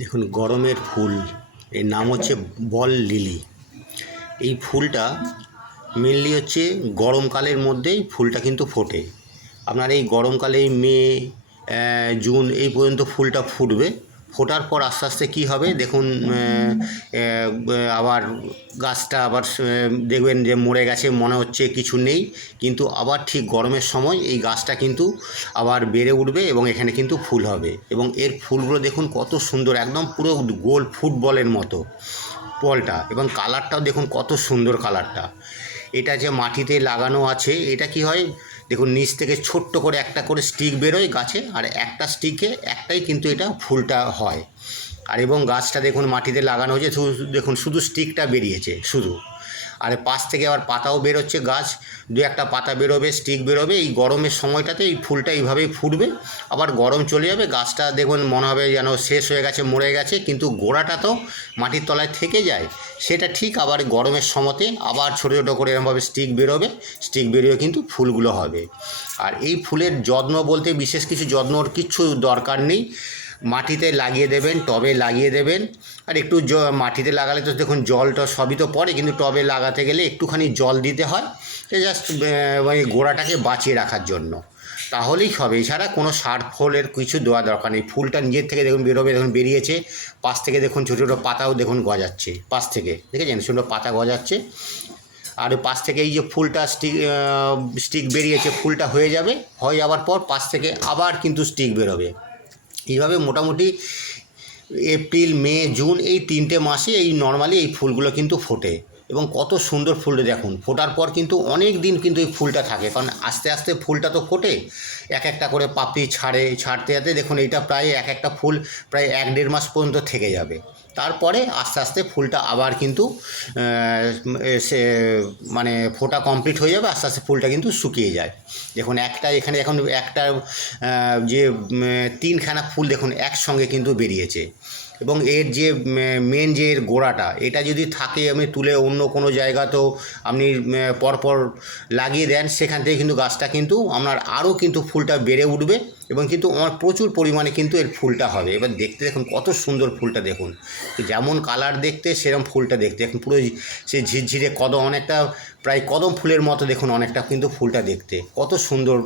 দেখুন, গরমের ফুল। এর নাম হচ্ছে বল লিলি। এই ফুলটা মেনলি হচ্ছে গরমকালের মধ্যেই ফুলটা কিন্তু ফোটে। আপনার এই গরমকালে মে জুন এই পর্যন্ত ফুলটা ফুটবে। ফোটার পর আস্তে আস্তে কী হবে? দেখুন আবার গাছটা আবার দেখবেন যে মরে গেছে, মনে হচ্ছে কিছু নেই। কিন্তু আবার ঠিক গরমের সময় এই গাছটা কিন্তু আবার বেড়ে উঠবে এবং এখানে কিন্তু ফুল হবে। এবং এর ফুলগুলো দেখুন কত সুন্দর, একদম পুরো গোল ফুটবলের মতো বলটা এবং কালারটাও দেখুন কত সুন্দর কালারটা। এটা যে মাটিতে লাগানো আছে, এটা কি হয়? দেখুন, নিচ থেকে ছোট্ট করে একটা করে স্টিক বেরোয় গাছে, আর একটা স্টিকে একটাই কিন্তু এটা ফুলটা হয়। আর এবং গাছটা দেখুন, মাটিতে লাগানো হয়েছে দেখুন, শুধু স্টিকটা বেরিয়েছে, শুধু। আর পাশ থেকে আবার পাতাও বেরোচ্ছে গাছ, দু একটা পাতা বেরোবে স্টিক বেরোবে, এই গরমের সময়টাতে এই ফুলটা এইভাবেই ফুটবে। আবার গরম চলে যাবে, গাছটা দেখুন মনে হবে যেন শেষ হয়ে গেছে, মরে গেছে, কিন্তু গোড়াটা তো মাটির তলায় থেকে যায়। সেটা ঠিক আবার গরমের সময়তে আবার ছোটো ছোটো করে এরকমভাবে স্টিক বেরোবে স্টিক বেরিয়ে কিন্তু ফুলগুলো হবে। আর এই ফুলের যত্ন বলতে বিশেষ কিছু যত্নর কিচ্ছু দরকার নেই। মাটিতে লাগিয়ে দেবেন, টবে লাগিয়ে দেবেন। আর একটু জ, মাটিতে লাগালে তো দেখুন জলটা সবই তো পড়ে, কিন্তু টবে লাগাতে গেলে একটুখানি জল দিতে হয় জাস্ট মানে গোড়াটাকে বাঁচিয়ে রাখার জন্য। তাহলেই হবে। এছাড়া কোনো সার ফলের কিছু দেওয়া দরকার নেই। ফুলটা নিজের থেকে দেখুন বেরোবে, দেখুন বেরিয়েছে। পাশ থেকে দেখুন ছোটো ছোটো পাতাও দেখুন গজাচ্ছে, পাশ থেকে। দেখেছেন? ছোটো পাতা গজাচ্ছে। আর পাশ থেকে এই যে ফুলটা স্টিক স্টিক বেরিয়েছে, ফুলটা হয়ে যাবে। হয়ে যাওয়ার পর পাশ থেকে আবার কিন্তু স্টিক বেরোবে। এইভাবে মোটামুটি এপ্রিল, মে, জুন এই তিনটে মাসে এই নর্মালি এই ফুলগুলো কিন্তু ফোটে। এবং কত সুন্দর ফুলটা দেখুন, ফোটার পর কিন্তু অনেক দিন কিন্তু এই ফুলটা থাকে। কারণ আস্তে আস্তে ফুলটা তো ফোটে, এক একটা করে পাপড়ি ছাড়ে, ছাড়তে যাতে দেখুন এইটা প্রায় এক একটা ফুল প্রায় এক দেড় মাস পর্যন্ত থেকে যাবে। তারপরে আস্তে আস্তে ফুলটা আবার কিন্তু সে মানে ফোটা কমপ্লিট হয়ে যাবে, আস্তে আস্তে ফুলটা কিন্তু শুকিয়ে যায়। দেখুন, একটা এখানে এখন একটা যে তিনখানা ফুল দেখুন, একসঙ্গে কিন্তু বেরিয়েছে। এবং এর যে মেন যে এর গোড়াটা, এটা যদি থাকে আমি তুলে অন্য কোনো জায়গাতেও আপনি পরপর লাগিয়ে দেন, সেখান থেকে কিন্তু গাছটা কিন্তু আপনার আরও কিন্তু ফুলটা বেড়ে উঠবে এবং কিন্তু আমার প্রচুর পরিমাণে কিন্তু এর ফুলটা হবে। এবার দেখতে দেখুন, কত সুন্দর ফুলটা দেখুন। যেমন কালার দেখতে সেরকম ফুলটা দেখতে। এখন পুরো সে ঝিরঝিরে কদম, অনেকটা, প্রায় কদম ফুলের মতো দেখুন, অনেকটা কিন্তু ফুলটা দেখতে। কত সুন্দর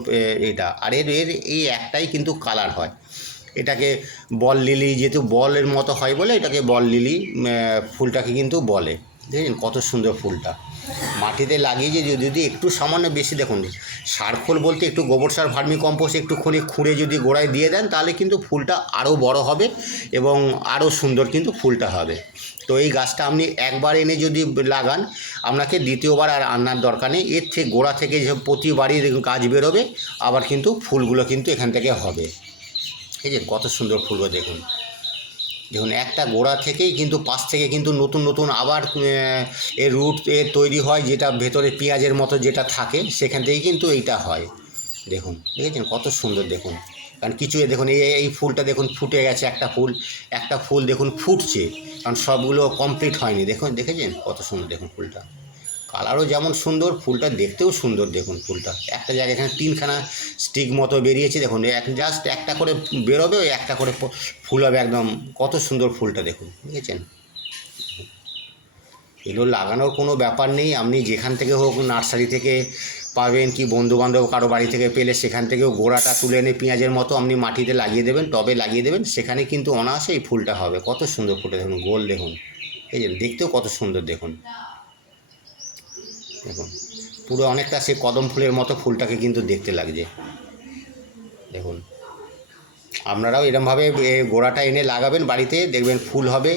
এটা। আর এর এর এই একটাই কিন্তু কালার হয়। এটাকে বল লিলি যেহেতু বলের মতো হয় বলে এটাকে বল লিলি ফুলটাকে কিন্তু বলে। দেখেছেন কত সুন্দর ফুলটা। মাটিতে লাগিয়ে যে যদি- একটু সামান্য বেশি দেখুন, সার খোল বলতে একটু গোবর সার, ভার্মি কম্পোস্ট একটুখানি খুঁড়ে যদি গোড়ায় দিয়ে দেন, তাহলে কিন্তু ফুলটা আরও বড় হবে এবং আরও সুন্দর কিন্তু ফুলটা হবে। তো এই গাছটা আপনি একবার এনে যদি লাগান, আপনাকে দ্বিতীয়বার আর আনার দরকার নেই। এর থেকে গোড়া থেকে যে প্রতিবারই দেখুন গাছ বেরোবে, আবার কিন্তু ফুলগুলো কিন্তু এখান থেকে হবে। এই যে কত সুন্দর ফুলগুলো দেখুন। দেখুন, একটা গোড়া থেকেই কিন্তু পাশ থেকে কিন্তু নতুন নতুন আবার এর রুট এ তৈরি হয় যেটা ভেতরে পেঁয়াজের মতো যেটা থাকে, সেখান থেকেই কিন্তু এইটা হয়। দেখুন, দেখেছেন? কত সুন্দর দেখুন। কারণ কিছু দেখুন এই এই ফুলটা দেখুন, ফুটে গেছে একটা ফুল একটা ফুল দেখুন ফুটছে। কারণ সবগুলো কমপ্লিট হয়নি। দেখুন, দেখেছেন? কত সুন্দর দেখুন ফুলটা। কালারও যেমন সুন্দর, ফুলটা দেখতেও সুন্দর দেখুন ফুলটা। একটা জায়গায় এখানে তিনখানা স্টিক মতো বেরিয়েছে, দেখুন, এক জাস্ট একটা করে বেরোবে, ওই একটা করে ফুল হবে একদম, কত সুন্দর ফুলটা দেখুন দেখেছেন এগুলো লাগানোর কোনো ব্যাপার নেই, আপনি যেখান থেকে হোক নার্সারি থেকে পাবেন কি বন্ধুবান্ধব কারও বাড়ি থেকে পেলে সেখান থেকেও গোড়াটা তুলে এনে পেঁয়াজের মতো আপনি মাটিতে লাগিয়ে দেবেন, টবে লাগিয়ে দেবেন, সেখানে কিন্তু অনায়াসে এই ফুলটা হবে। কত সুন্দর ফুলটা দেখুন, গোল দেখুন। এই দেখতেও কত সুন্দর দেখুন। দেখুন। পুরো অনেকটা সে কদম ফুলের মতো ফুলটাকে কিন্তু দেখতে লাগছে। দেখুন। আপনারাও এরমভাবে গোড়াটা এনে লাগাবেন বাড়িতে, দেখবেন ফুল হবে।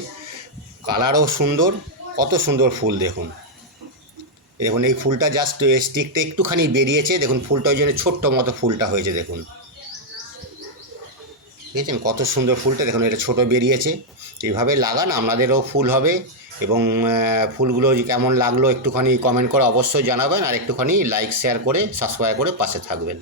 কালারও সুন্দর, কত সুন্দর ফুল দেখুন। দেখুন, এই ফুলটা জাস্ট স্টিকটা একটুখানি বেরিয়েছে। দেখুন, ফুলটা ওই জন্য ছোট্ট মতো ফুলটা হয়েছে, দেখুন। দেখেছেন কত সুন্দর ফুলটা? দেখুন, এটা ছোট বেরিয়েছে। এইভাবে লাগান, আপনাদেরও ফুল হবে। এবং ফুলগুলো কেমন লাগল একটুখানি কমেন্ট করে অবশ্যই জানাবেন আর একটুখানি লাইক শেয়ার করে সাবস্ক্রাইব করে পাশে থাকবেন।